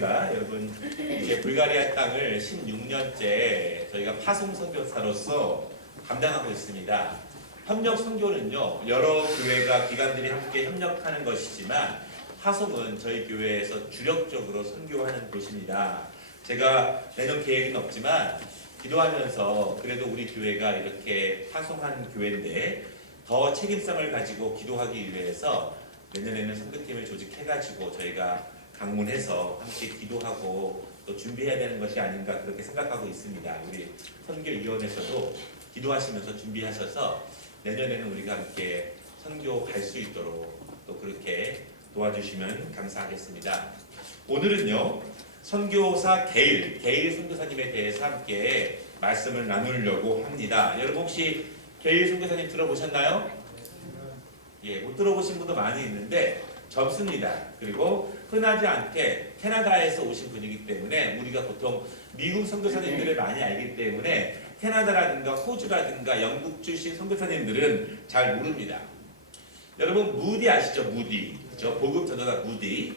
저희가 여러분 이제 불가리아 땅을 16년째 저희가 파송 선교사로서 감당하고 있습니다. 협력 선교는요, 여러 교회가 기관들이 함께 협력하는 것이지만 파송은 저희 교회에서 주력적으로 선교하는 곳입니다. 제가 내년 계획은 없지만 기도하면서 그래도 우리 교회가 이렇게 파송한 교회인데 더 책임성을 가지고 기도하기 위해서 내년에는 선교팀을 조직해가지고 저희가 방문해서 함께 기도하고 또 준비해야 되는 것이 아닌가 그렇게 생각하고 있습니다. 우리 선교위원회에서도 기도하시면서 준비하셔서 내년에는 우리가 함께 선교 갈 수 있도록 또 그렇게 도와주시면 감사하겠습니다. 오늘은요, 선교사 게일 선교사님에 대해서 함께 말씀을 나누려고 합니다. 여러분 혹시 게일 선교사님 들어보셨나요? 예, 못 들어보신 분도 많이 있는데 젊습니다. 그리고 흔하지 않게 캐나다에서 오신 분이기 때문에 우리가 보통 미국 선교사님들을 많이 알기 때문에 캐나다라든가 호주라든가 영국 출신 선교사님들은 잘 모릅니다. 여러분 무디 아시죠? 무디. 저 복음 전도사 무디.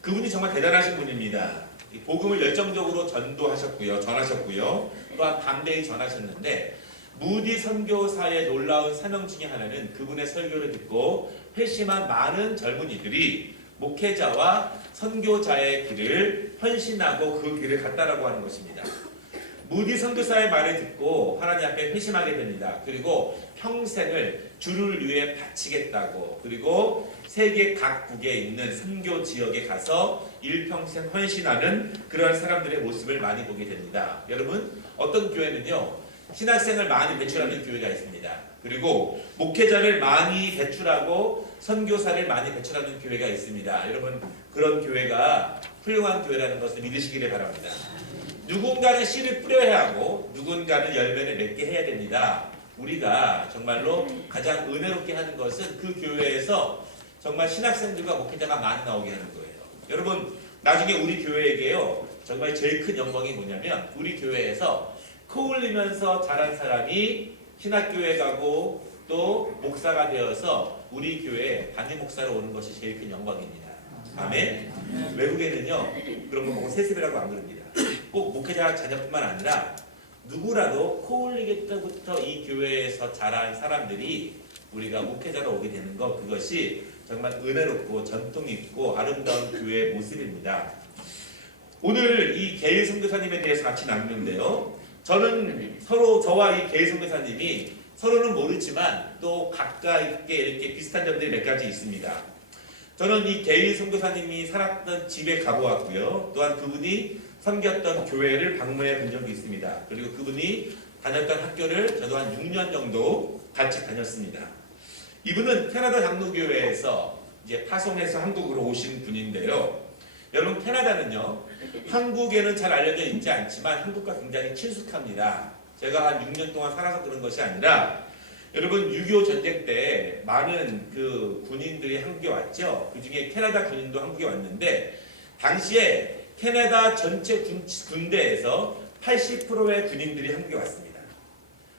그분이 정말 대단하신 분입니다. 복음을 열정적으로 전하셨고요. 또한 담대히 전하셨는데 무디 선교사의 놀라운 사명 중에 하나는 그분의 설교를 듣고 회심한 많은 젊은이들이 목회자와 선교자의 길을 헌신하고 그 길을 갔다라고 하는 것입니다. 무디 선교사의 말을 듣고 하나님 앞에 회심하게 됩니다. 그리고 평생을 주를 위해 바치겠다고, 그리고 세계 각국에 있는 선교 지역에 가서 일평생 헌신하는 그런 사람들의 모습을 많이 보게 됩니다. 여러분, 어떤 교회는요, 신학생을 많이 배출하는 교회가 있습니다. 그리고 목회자를 많이 배출하고 선교사를 많이 배출하는 교회가 있습니다. 여러분, 그런 교회가 훌륭한 교회라는 것을 믿으시기를 바랍니다. 누군가는 씨를 뿌려야 하고 누군가는 열매를 맺게 해야 됩니다. 우리가 정말로 가장 은혜롭게 하는 것은 그 교회에서 정말 신학생들과 목회자가 많이 나오게 하는 거예요. 여러분, 나중에 우리 교회에게요, 정말 제일 큰 영광이 뭐냐면 우리 교회에서 코 흘리면서 자란 사람이 신학교에 가고 또 목사가 되어서 우리 교회에 담임 목사로 오는 것이 제일 큰 영광입니다. 아멘? 외국에는요, 그런 거 보고 세습이라고 안 그럽니다. 꼭 목회자 자녀뿐만 아니라 누구라도 코 흘리기 때부터 이 교회에서 자란 사람들이 우리가 목회자로 오게 되는 것, 그것이 정말 은혜롭고 전통 있고 아름다운 교회의 모습입니다. 오늘 이 게일 선교사님에 대해서 같이 나누는데요, 저는 저와 이 게일 선교사님이 서로는 모르지만 또 가깝게 이렇게 비슷한 점들이 몇 가지 있습니다. 저는 이 게일 선교사님이 살았던 집에 가보았고요. 또한 그분이 섬겼던 교회를 방문해 본 적이 있습니다. 그리고 그분이 다녔던 학교를 저도 한 6년 정도 같이 다녔습니다. 이분은 캐나다 장로교회에서 이제 파송해서 한국으로 오신 분인데요. 여러분, 캐나다는요, 한국에는 잘 알려져 있지 않지만 한국과 굉장히 친숙합니다. 제가 한 6년 동안 살아서 그런 것이 아니라, 여러분 6.25 전쟁 때 많은 그 군인들이 한국에 왔죠. 그 중에 캐나다 군인도 한국에 왔는데 당시에 캐나다 전체 군대에서 80%의 군인들이 한국에 왔습니다.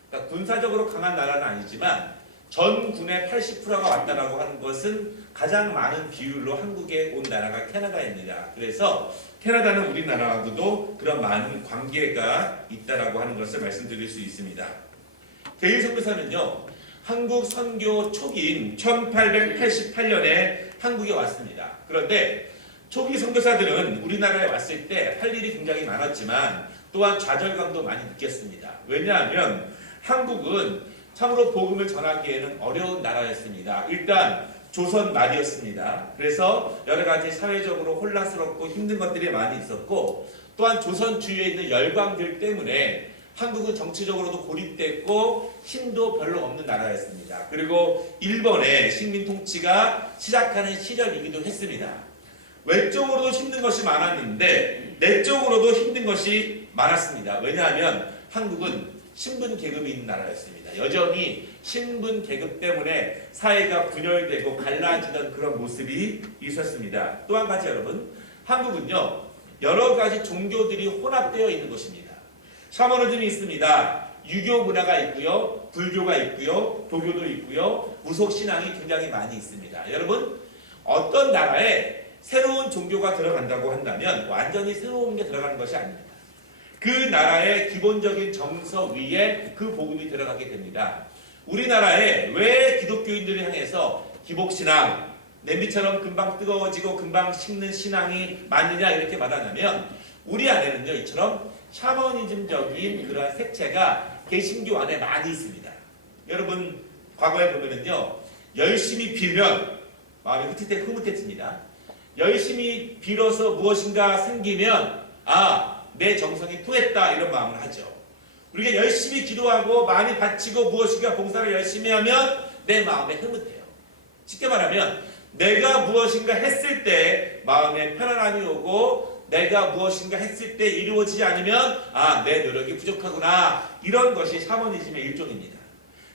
그러니까 군사적으로 강한 나라는 아니지만 전 군의 80%가 왔다라고 하는 것은 가장 많은 비율로 한국에 온 나라가 캐나다입니다. 그래서 캐나다는 우리나라하고도 그런 많은 관계가 있다라고 하는 것을 말씀드릴 수 있습니다. 게일 선교사는요, 한국 선교 초기인 1888년에 한국에 왔습니다. 그런데 초기 선교사들은 우리나라에 왔을 때 할 일이 굉장히 많았지만 또한 좌절감도 많이 느꼈습니다. 왜냐하면 한국은 참으로 복음을 전하기에는 어려운 나라였습니다. 일단 조선 말이었습니다. 그래서 여러 가지 사회적으로 혼란스럽고 힘든 것들이 많이 있었고, 또한 조선 주위에 있는 열강들 때문에 한국은 정치적으로도 고립됐고 힘도 별로 없는 나라였습니다. 그리고 일본의 식민 통치가 시작하는 시절이기도 했습니다. 외적으로도 힘든 것이 많았는데 내적으로도 힘든 것이 많았습니다. 왜냐하면 한국은 신분 계급이 있는 나라였습니다. 여전히 신분 계급 때문에 사회가 분열되고 갈라지던 그런 모습이 있었습니다. 또 한 가지, 여러분, 한국은요, 여러 가지 종교들이 혼합되어 있는 곳입니다. 샤머니즘이 있습니다. 유교 문화가 있고요, 불교가 있고요, 도교도 있고요, 무속 신앙이 굉장히 많이 있습니다. 여러분, 어떤 나라에 새로운 종교가 들어간다고 한다면 완전히 새로운 게 들어가는 것이 아닙니다. 그 나라의 기본적인 정서 위에 그 복음이 들어가게 됩니다. 우리나라에 왜 기독교인들을 향해서 기복신앙, 냄비처럼 금방 뜨거워지고 금방 식는 신앙이 많느냐 이렇게 말하냐면 우리 안에는요 이처럼 샤머니즘적인 그러한 색채가 개신교 안에 많이 있습니다. 여러분 과거에 보면은요 열심히 빌면 마음이 흐뭇해집니다. 열심히 빌어서 무엇인가 생기면 내 정성이 통했다 이런 마음을 하죠. 우리가 열심히 기도하고 많이 바치고 무엇인가 봉사를 열심히 하면 내 마음에 흐뭇해요. 쉽게 말하면 내가 무엇인가 했을 때 마음에 편안함이 오고 내가 무엇인가 했을 때 이루어지지 않으면 내 노력이 부족하구나 이런 것이 샤머니즘의 일종입니다.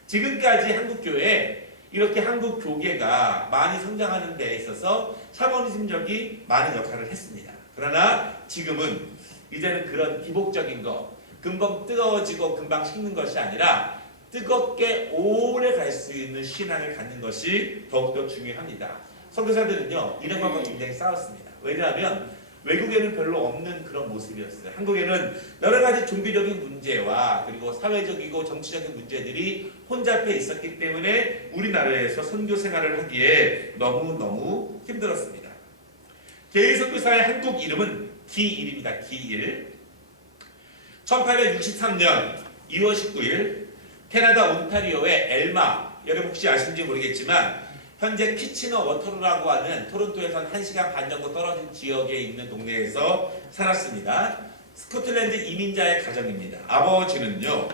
지금까지 한국교회에 이렇게 한국 교계가 많이 성장하는 데 있어서 샤머니즘적이 많은 역할을 했습니다. 그러나 지금은 이제는 그런 기복적인 것, 금방 뜨거워지고 금방 식는 것이 아니라 뜨겁게 오래 갈 수 있는 신앙을 갖는 것이 더욱더 중요합니다. 선교사들은요 이런 것과 굉장히 싸웠습니다. 왜냐하면 외국에는 별로 없는 그런 모습이었어요. 한국에는 여러 가지 종교적인 문제와 그리고 사회적이고 정치적인 문제들이 혼잡해 있었기 때문에 우리나라에서 선교 생활을 하기에 너무너무 힘들었습니다. 개일선교사의 한국 이름은 기일입니다. 기일. 1863년 2월 19일 캐나다 온타리오의 엘마, 여러분 혹시 아시는지 모르겠지만 현재 키치너 워터루라고 하는 토론토에선 1시간 반 정도 떨어진 지역에 있는 동네에서 살았습니다. 스코틀랜드 이민자의 가정입니다. 아버지는요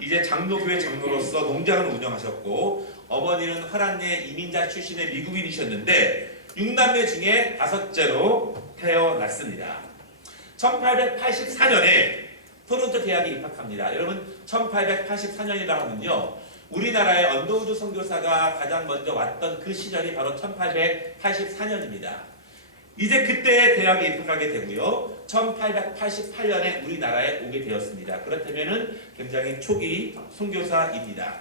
이제 장로교회 장로로서 농장을 운영하셨고 어머니는 화랑내 이민자 출신의 미국인이셨는데 6남매 중에 5째로 태어났습니다. 1884년에 토론토 대학에 입학합니다. 여러분 1884년이라 하면요 우리나라의 언더우드 선교사가 가장 먼저 왔던 그 시절이 바로 1884년입니다. 이제 그때 대학에 입학하게 되고요. 1888년에 우리나라에 오게 되었습니다. 그렇다면 굉장히 초기 선교사입니다.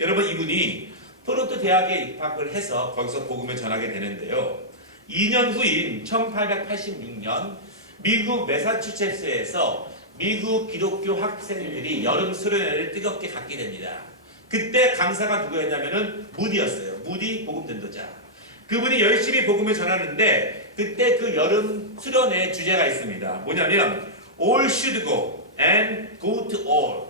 여러분 이분이 토론토 대학에 입학을 해서 거기서 복음을 전하게 되는데요. 2년 후인 1886년 미국 매사추세츠에서 미국 기독교 학생들이 여름 수련회를 뜨겁게 갖게 됩니다. 그때 강사가 누구였냐면은 무디였어요. 무디 복음 전도자. 그분이 열심히 복음을 전하는데 그때 그 여름 수련회 주제가 있습니다. 뭐냐면 all should go and go to all.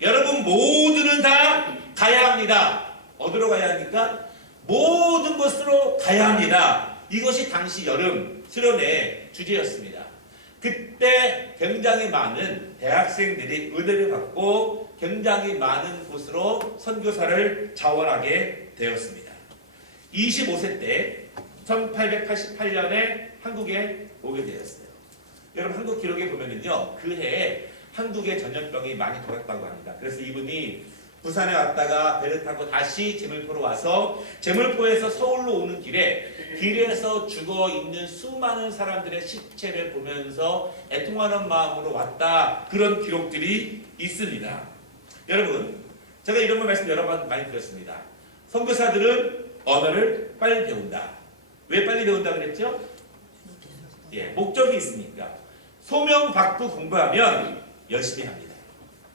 여러분 모두는 다 가야 합니다. 어디로 가야 합니까? 모든 곳으로 가야 합니다. 이것이 당시 여름 수련회 주제였습니다. 그때 굉장히 많은 대학생들이 은혜를 받고 굉장히 많은 곳으로 선교사를 자원하게 되었습니다. 25세 때 1888년에 한국에 오게 되었어요. 여러분 한국 기록에 보면은요 그 해에 한국에 전염병이 많이 돌았다고 합니다. 그래서 이분이 부산에 왔다가 배를 타고 다시 제물포로 와서 제물포에서 서울로 오는 길에서 죽어 있는 수많은 사람들의 시체를 보면서 애통하는 마음으로 왔다. 그런 기록들이 있습니다. 여러분, 제가 이런 말씀 여러 번 많이 드렸습니다. 선교사들은 언어를 빨리 배운다. 왜 빨리 배운다 그랬죠? 목적이 있으니까. 소명받고 공부하면 열심히 합니다.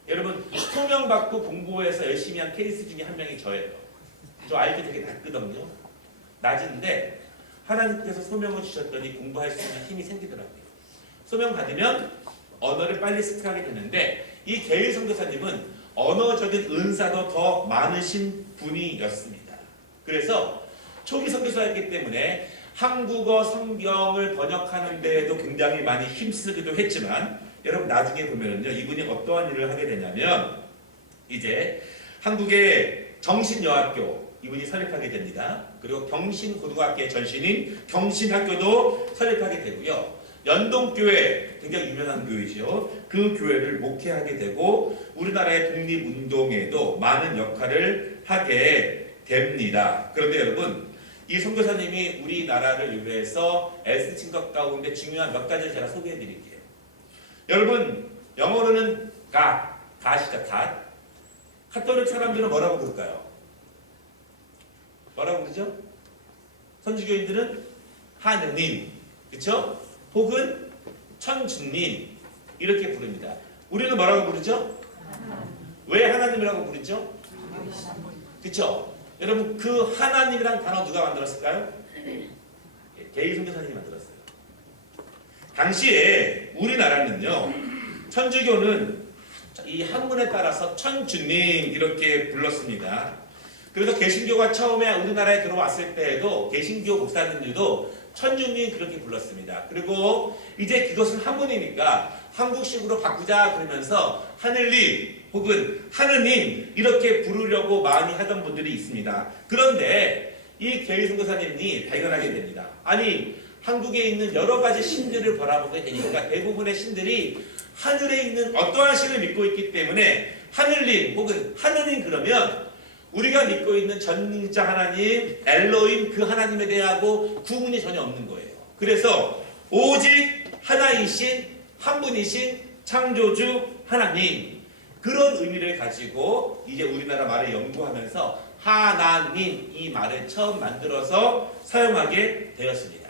여러분 소명받고 공부해서 열심히 한 케이스 중에 한 명이 저예요. 저 IQ 되게 낮거든요. 낮은데 하나님께서 소명을 주셨더니 공부할 수 있는 힘이 생기더라고요. 소명 받으면 언어를 빨리 습득하게 되는데 이 게일 선교사님은 언어적인 은사도 더 많으신 분이었습니다. 그래서 초기 선교사였기 때문에 한국어 성경을 번역하는 데에도 굉장히 많이 힘쓰기도 했지만 여러분 나중에 보면은요 이분이 어떠한 일을 하게 되냐면 이제 한국의 정신여학교 이분이 설립하게 됩니다. 그리고 경신고등학교의 전신인 경신학교도 설립하게 되고요. 연동교회 굉장히 유명한 교회죠. 그 교회를 목회하게 되고 우리나라의 독립운동에도 많은 역할을 하게 됩니다. 그런데 여러분 이 선교사님이 우리나라를 위해서 애쓰신 것 가운데 중요한 몇 가지를 제가 소개해 드릴게요. 여러분 영어로는 God이죠. God. 카톨릭 사람들은 뭐라고 부를까요? 뭐라고 그러죠? 선지교인들은 하느님. 그쵸? 혹은 천주님 이렇게 부릅니다. 우리는 뭐라고 부르죠? 왜 하나님이라고 부르죠? 그쵸? 여러분 그 하나님이란 단어 누가 만들었을까요? 게이 선교사님이 만들었어요. 당시에 우리나라는요, 천주교는 이 한문에 따라서 천주님 이렇게 불렀습니다. 그래서 개신교가 처음에 우리나라에 들어왔을 때에도 개신교 목사님들도 천주님 그렇게 불렀습니다. 그리고 이제 그것은 한문이니까 한국식으로 바꾸자 그러면서 하늘님 혹은 하느님 이렇게 부르려고 많이 하던 분들이 있습니다. 그런데 이 게이 선교사님이 발견하게 됩니다. 아니 한국에 있는 여러 가지 신들을 바라보게 되니까 대부분의 신들이 하늘에 있는 어떠한 신을 믿고 있기 때문에 하늘님 혹은 하느님 그러면 우리가 믿고 있는 전능자 하나님 엘로힘 그 하나님에 대하고 구분이 전혀 없는 거예요. 그래서 오직 하나이신 한 분이신 창조주 하나님 그런 의미를 가지고 이제 우리나라 말을 연구하면서 하나님 이 말을 처음 만들어서 사용하게 되었습니다.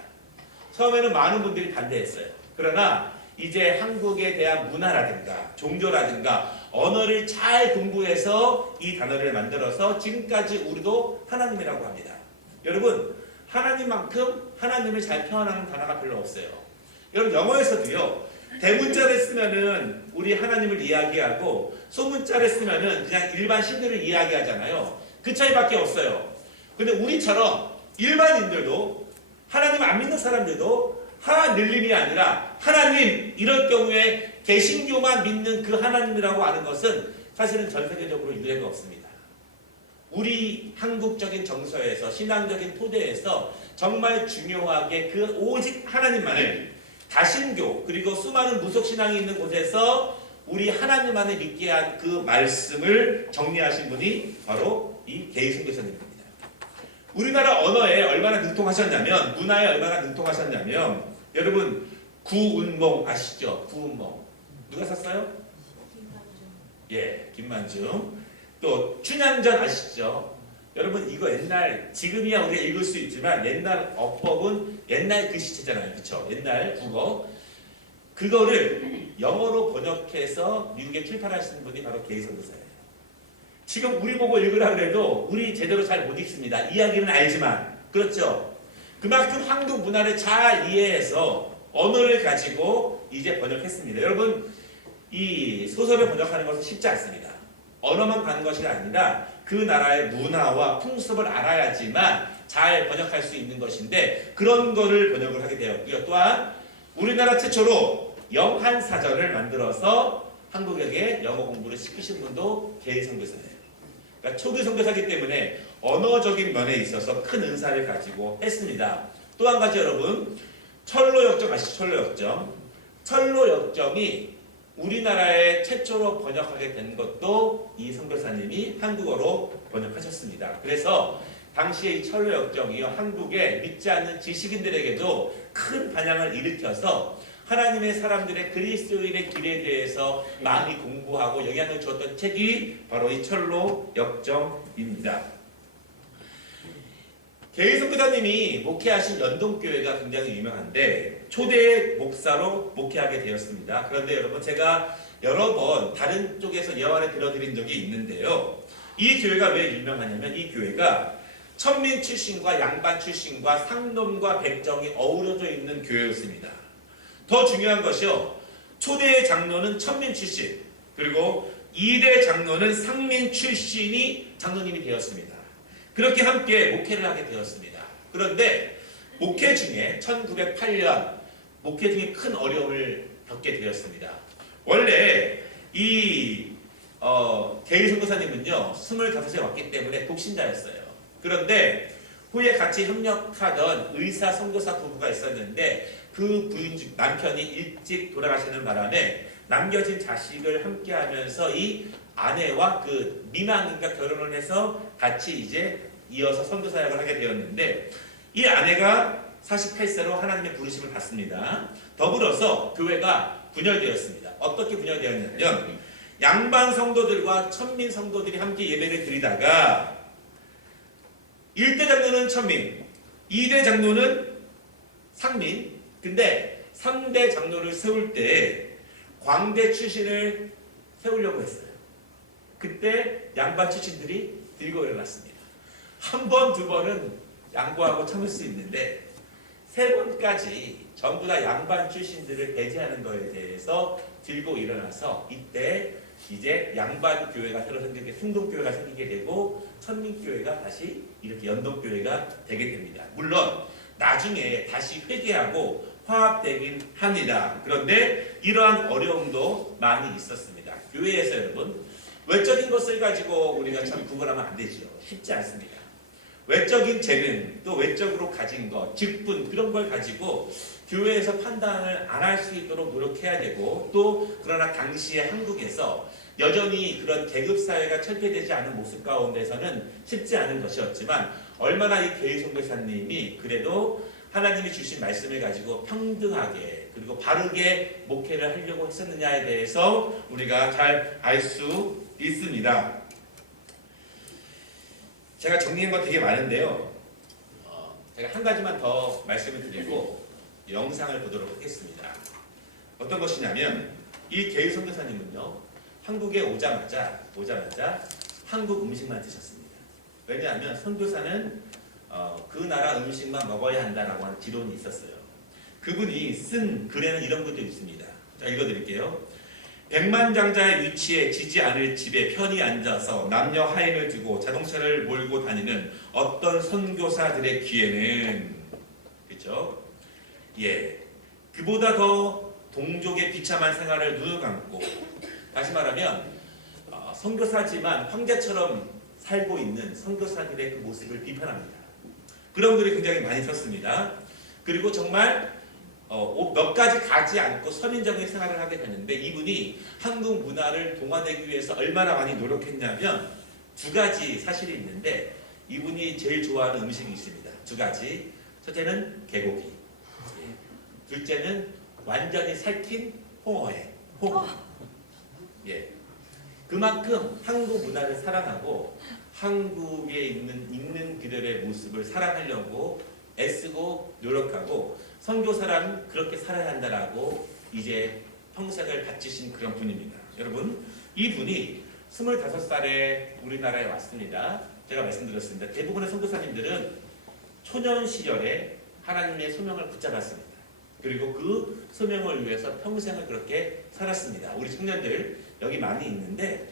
처음에는 많은 분들이 반대했어요. 그러나 이제 한국에 대한 문화라든가 종교라든가 언어를 잘 공부해서 이 단어를 만들어서 지금까지 우리도 하나님이라고 합니다. 여러분 하나님만큼 하나님을 잘 표현하는 단어가 별로 없어요. 여러분 영어에서도요 대문자를 쓰면은 우리 하나님을 이야기하고 소문자를 쓰면은 그냥 일반 신들을 이야기하잖아요. 그 차이밖에 없어요. 근데 우리처럼 일반인들도 하나님 안 믿는 사람들도 하늘님이 아니라 하나님 이럴 경우에 개신교만 믿는 그 하나님이라고 하는 것은 사실은 전 세계적으로 유례가 없습니다. 우리 한국적인 정서에서 신앙적인 토대에서 정말 중요하게 그 오직 하나님만을 다신교 그리고 수많은 무속신앙이 있는 곳에서 우리 하나님만을 믿게 한 그 말씀을 정리하신 분이 바로 이 게이 선교사님입니다. 우리나라 언어에 얼마나 능통하셨냐면 문화에 얼마나 능통하셨냐면 여러분 구운몽 아시죠? 구운몽 누가 썼어요? 예, 김만중. 또 춘향전 아시죠? 여러분 이거 옛날 지금이야 우리가 읽을 수 있지만 옛날 어법은 옛날 글씨체잖아요. 그쵸? 옛날 국어 그거를 영어로 번역해서 미국에 출판하시는 분이 바로 게이 선교사예요. 지금 우리 보고 읽으라 그래도 우리 제대로 잘 못 읽습니다. 이야기는 알지만 그렇죠? 그만큼 한국 문화를 잘 이해해서 언어를 가지고 이제 번역했습니다. 여러분 이 소설을 번역하는 것은 쉽지 않습니다. 언어만 가는 것이 아니라 그 나라의 문화와 풍습을 알아야지만 잘 번역할 수 있는 것인데 그런 거를 번역을 하게 되었고요. 또한 우리나라 최초로 영한사전을 만들어서 한국에게 영어 공부를 시키신 분도 게이 선교사예요. 그러니까 초기 선교사이기 때문에 언어적인 면에 있어서 큰 은사를 가지고 했습니다. 또 한 가지 여러분 철로역정 아시죠? 철로역정. 철로역정이 우리나라에 최초로 번역하게 된 것도 이 선교사님이 한국어로 번역하셨습니다. 그래서 당시에 이 철로역정이 한국의 믿지 않는 지식인들에게도 큰 반향을 일으켜서 하나님의 사람들의 그리스도인의 길에 대해서 많이 공부하고 영향을 주었던 책이 바로 이 철로역정입니다. 게이 선교사님이 목회하신 연동교회가 굉장히 유명한데 초대 목사로 목회하게 되었습니다. 그런데 여러분 제가 여러 번 다른 쪽에서 예화를 들어드린 적이 있는데요. 이 교회가 왜 유명하냐면 이 교회가 천민 출신과 양반 출신과 상놈과 백정이 어우러져 있는 교회였습니다. 더 중요한 것이요. 초대 장로는 천민 출신 그리고 2대 장로는 상민 출신이 장로님이 되었습니다. 그렇게 함께 목회를 하게 되었습니다. 그런데 목회 중에 1908년 목회 중에 큰 어려움을 겪게 되었습니다. 원래 이 게이 선교사님은요 25세 왔기 때문에 독신자였어요. 그런데 후에 같이 협력하던 의사 선교사 부부가 있었는데 그 부인 남편이 일찍 돌아가시는 바람에 남겨진 자식을 함께하면서 이 아내와 그 미망인과 결혼을 해서 같이 이제 이어서 선교 사역을 하게 되었는데 이 아내가 48세로 하나님의 부르심을 받습니다. 더불어서 교회가 분열되었습니다. 어떻게 분열되었냐면 양반 성도들과 천민 성도들이 함께 예배를 드리다가 1대 장로는 천민, 2대 장로는 상민, 근데 3대 장로를 세울 때 광대 출신을 세우려고 했어요. 그때 양반 출신들이 들고 일어났습니다. 한 번, 두 번은 양보하고 참을 수 있는데 세 번까지 전부 다 양반 출신들을 배제하는 것에 대해서 들고 일어나서 이때 이제 양반 교회가 새로 생기게, 승동교회가 생기게 되고 천민교회가 다시 이렇게 연동교회가 되게 됩니다. 물론 나중에 다시 회개하고 화합되긴 합니다. 그런데 이러한 어려움도 많이 있었습니다. 교회에서 여러분 외적인 것을 가지고 우리가 참 구분하면 안 되죠. 쉽지 않습니다. 외적인 재능, 또 외적으로 가진 것, 직분 그런 걸 가지고 교회에서 판단을 안 할 수 있도록 노력해야 되고, 또 그러나 당시에 한국에서 여전히 그런 계급사회가 철폐되지 않은 모습 가운데서는 쉽지 않은 것이었지만 얼마나 이 계희 선교사님이 그래도 하나님이 주신 말씀을 가지고 평등하게 그리고 바르게 목회를 하려고 했었느냐에 대해서 우리가 잘 알 수 있습니다. 제가 정리한 거 되게 많은데요. 제가 한 가지만 더 말씀을 드리고 영상을 보도록 하겠습니다. 어떤 것이냐면 이 계희 선교사님은요, 한국에 오자마자 한국 음식만 드셨습니다. 왜냐하면 선교사는 그 나라 음식만 먹어야 한다라고 하는 지론이 있었어요. 그분이 쓴 글에는 이런 것도 있습니다. 자, 읽어드릴게요. 백만장자의 위치에 지지 않을 집에 편히 앉아서 남녀 하인을 두고 자동차를 몰고 다니는 어떤 선교사들의 귀에는, 그렇죠? 예, 그보다 더 동족의 비참한 생활을 눈을 감고, 다시 말하면 선교사지만 황제처럼 살고 있는 선교사들의 그 모습을 비판합니다. 그런 글이 굉장히 많이 썼습니다. 그리고 정말 몇 가지 가지 않고 서민적인 생활을 하게 되는데, 이분이 한국 문화를 동화되기 위해서 얼마나 많이 노력했냐면 두 가지 사실이 있는데, 이분이 제일 좋아하는 음식이 있습니다. 두 가지. 첫째는 개고기, 둘째는 완전히 살킨 홍어회, 홍어. 예. 그만큼 한국 문화를 사랑하고 한국에 있는 그들의 모습을 사랑하려고 애쓰고 노력하고, 선교사란 그렇게 살아야 한다라고 이제 평생을 바치신 그런 분입니다. 여러분, 이분이 25살에 우리나라에 왔습니다. 제가 말씀드렸습니다. 대부분의 선교사님들은 초년 시절에 하나님의 소명을 붙잡았습니다. 그리고 그 소명을 위해서 평생을 그렇게 살았습니다. 우리 청년들 여기 많이 있는데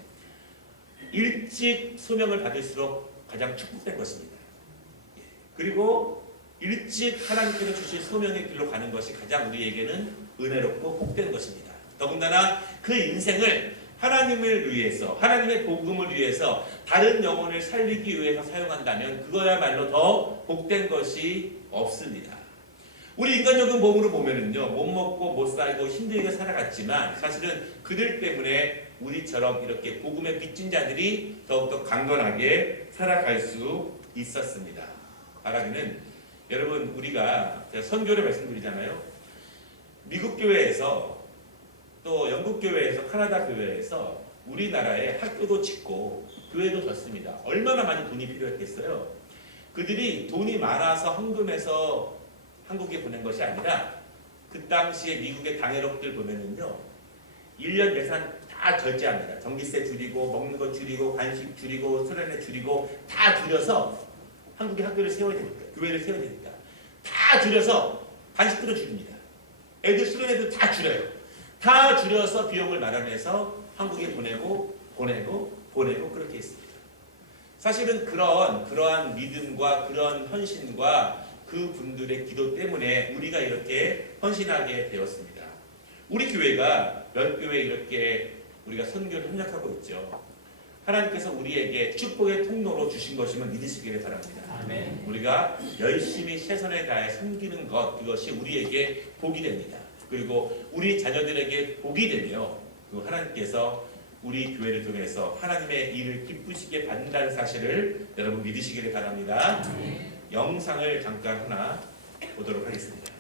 일찍 소명을 받을수록 가장 축복된 것입니다. 그리고 일찍 하나님께서 주신 소명의 길로 가는 것이 가장 우리에게는 은혜롭고 복된 것입니다. 더군다나 그 인생을 하나님을 위해서, 하나님의 복음을 위해서 다른 영혼을 살리기 위해서 사용한다면 그거야말로 더 복된 것이 없습니다. 우리 인간적인 몸으로 보면은요, 못 먹고 못 살고 힘들게 살아갔지만 사실은 그들 때문에 우리처럼 이렇게 복음의 빚진 자들이 더욱더 강건하게 살아갈 수 있었습니다. 바라기는 여러분, 우리가 선교를 말씀드리잖아요. 미국 교회에서 또 영국 교회에서 카나다 교회에서 우리나라에 학교도 짓고 교회도 졌습니다. 얼마나 많이 돈이 필요했겠어요. 그들이 돈이 많아서 헌금해서 한국에 보낸 것이 아니라 그 당시에 미국의 당회록들 보면은요, 1년 예산 다 절제합니다. 전기세 줄이고 먹는 거 줄이고 간식 줄이고 수련회 줄이고 다 줄여서 한국의 학교를 세워야 되니까, 교회를 세워야 되니까 다 줄여서 간식도 줄입니다. 애들 수련회도 다 줄여요. 다 줄여서 비용을 마련해서 한국에 보내고 그렇게 했습니다. 사실은 그러한 믿음과 그런 헌신과 그 분들의 기도 때문에 우리가 이렇게 헌신하게 되었습니다. 우리 교회가 몇 교회 이렇게 우리가 선교를 협력하고 있죠. 하나님께서 우리에게 축복의 통로로 주신 것임을 믿으시기를 바랍니다. 아멘. 우리가 열심히 최선을 다해 섬기는 것, 그것이 우리에게 복이 됩니다. 그리고 우리 자녀들에게 복이 되며 그 하나님께서 우리 교회를 통해서 하나님의 일을 기쁘시게 받는다는 사실을 여러분 믿으시기를 바랍니다. 아멘. 영상을 잠깐 하나 보도록 하겠습니다.